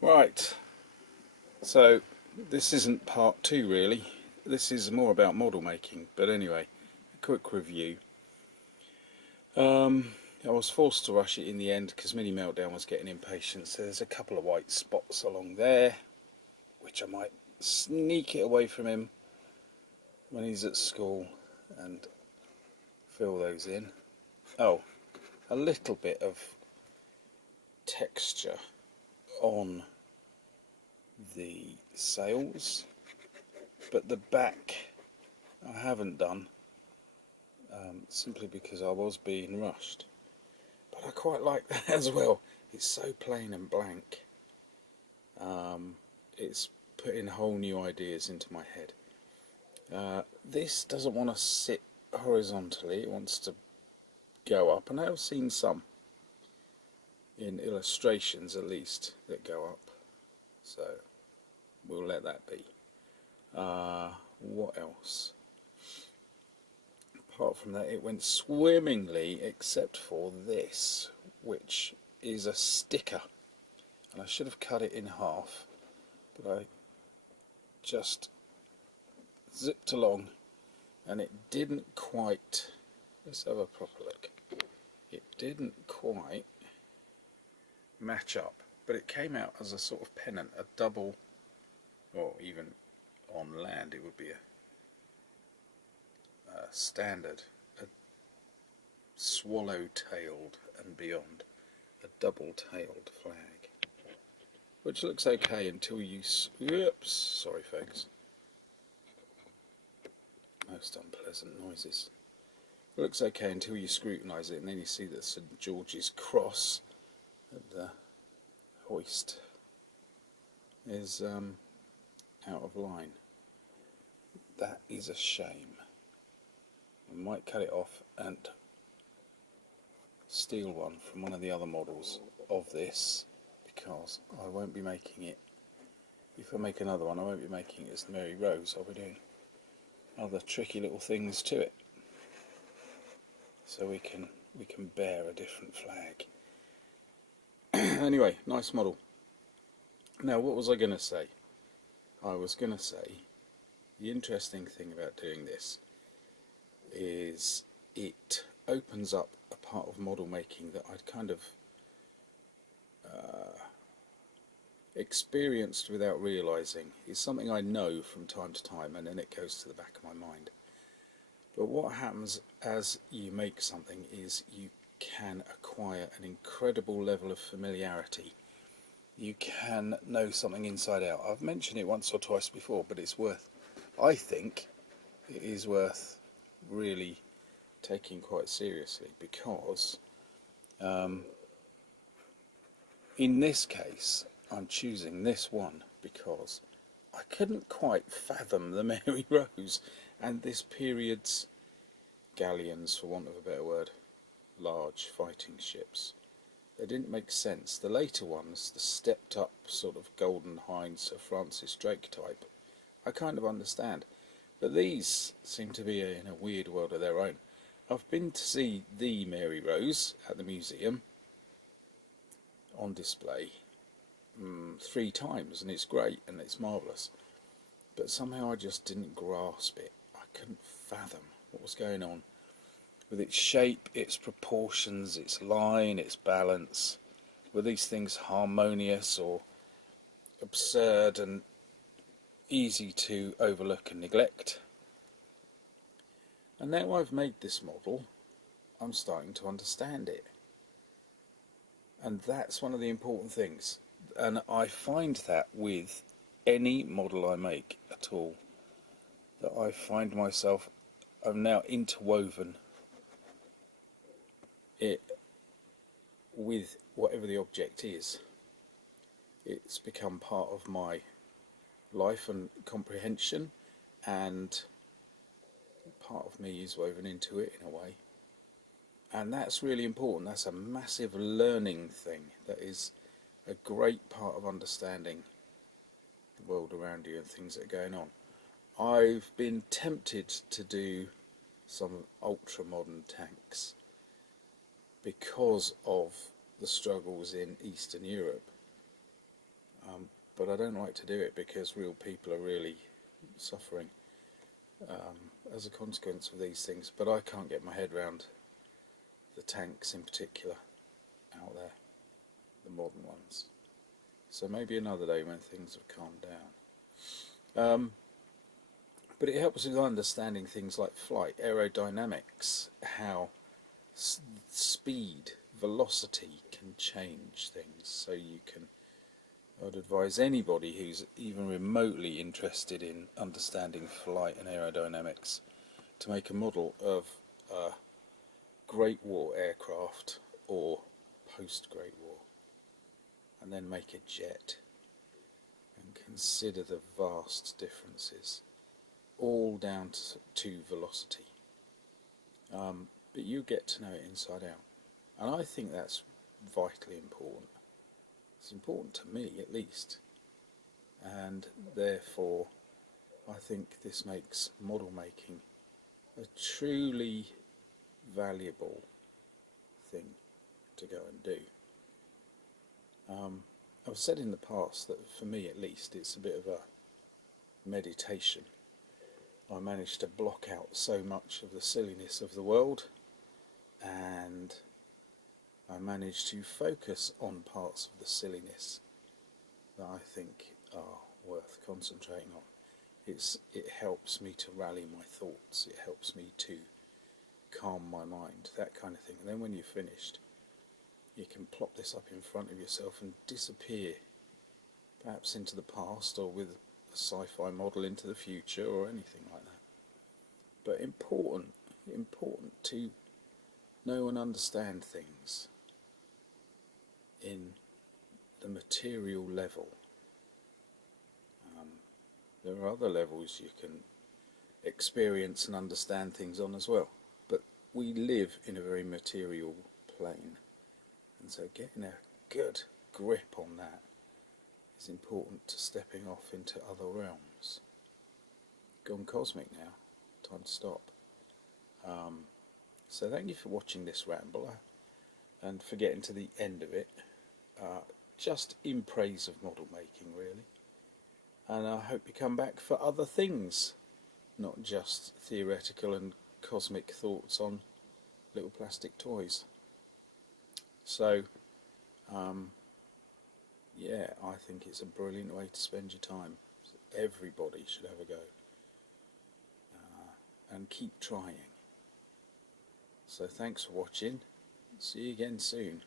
Right, so this isn't part two really. This is more about model making, but anyway, a quick review. I was forced to rush it in the end because Mini Meltdown was getting impatient, so there's a couple of white spots along there, which I might sneak it away from him when he's at school and fill those in. Oh, a little bit of texture on the sails, but the back I haven't done, simply because I was being rushed. But I quite like that as well. It's so plain and blank. It's putting whole new ideas into my head. This doesn't want to sit horizontally, it wants to go up, and I've seen some in illustrations at least that go up, so we'll let that be. What else? Apart from that, it went swimmingly, except for this, which is a sticker, and I should have cut it in half, but I just zipped along and it didn't quite, let's have a proper look, it didn't quite match up, but it came out as a sort of pennant, a double, or even on land it would be a standard, a swallow-tailed and beyond, a double-tailed flag, which looks okay until you, oops, sorry folks, most unpleasant noises. It looks okay until you scrutinise it, and then you see that St George's cross at the hoist is out of line. That is a shame. I might cut it off and steal one from one of the other models of this, because I won't be making it, if I make another one I won't be making it as the Mary Rose, I'll be doing other tricky little things to it, so we can bear a different flag. Anyway, nice model. Now what was I going to say? I was going to say the interesting thing about doing this is it opens up a part of model making that I'd kind of experienced without realising. It's something I know from time to time, and then it goes to the back of my mind. But what happens as you make something is you can acquire an incredible level of familiarity. You can know something inside out. I've mentioned it once or twice before, but it's worth, I think it is worth really taking quite seriously, because in this case I'm choosing this one because I couldn't quite fathom the Mary Rose and this period's galleons, for want of a better word, large fighting ships. They didn't make sense. The later ones, the stepped up sort of Golden Hind, Sir Francis Drake type, I kind of understand, but these seem to be in a weird world of their own. I've been to see the Mary Rose at the museum on display 3 times, and it's great and it's marvellous, but somehow I just didn't grasp it. I couldn't fathom what was going on with its shape, its proportions, its line, its balance. Were these things harmonious or absurd and easy to overlook and neglect? And now I've made this model, I'm starting to understand it. And that's one of the important things. And I find that with any model I make at all, that I find myself, I've now interwoven it with whatever the object is. It's become part of my life and comprehension, and part of me is woven into it in a way. And that's really important. That's a massive learning thing. That is a great part of understanding the world around you and things that are going on. I've been tempted to do some ultra modern tanks because of the struggles in Eastern Europe. but I don't like to do it because real people are really suffering as a consequence of these things. But I can't get my head around the tanks in particular out there, the modern ones. So maybe another day when things have calmed down. But it helps with understanding things like flight, aerodynamics, how speed, velocity can change things. So I'd advise anybody who's even remotely interested in understanding flight and aerodynamics to make a model of a Great War aircraft or post-Great War, and then make a jet and consider the vast differences, all down to velocity. But you get to know it inside out, and I think that's vitally important. It's important to me, at least, and therefore I think this makes model making a truly valuable thing to go and do. I've said in the past that for me, at least, it's a bit of a meditation. I managed to block out so much of the silliness of the world, and I managed to focus on parts of the silliness that I think are worth concentrating on. It helps me to rally my thoughts, it helps me to calm my mind, that kind of thing. And then when you're finished, you can plop this up in front of yourself and disappear, perhaps into the past, or with a sci-fi model into the future, or anything like that. But important to know and understand things in the material level. There are other levels you can experience and understand things on as well, but we live in a very material plane, and so getting a good grip on that is important to stepping off into other realms. Gone cosmic now, time to stop. So thank you for watching this rambler and for getting to the end of it, just in praise of model making, really. And I hope you come back for other things, not just theoretical and cosmic thoughts on little plastic toys. So yeah, I think it's a brilliant way to spend your time. Everybody should have a go, and keep trying. So thanks for watching. See you again soon.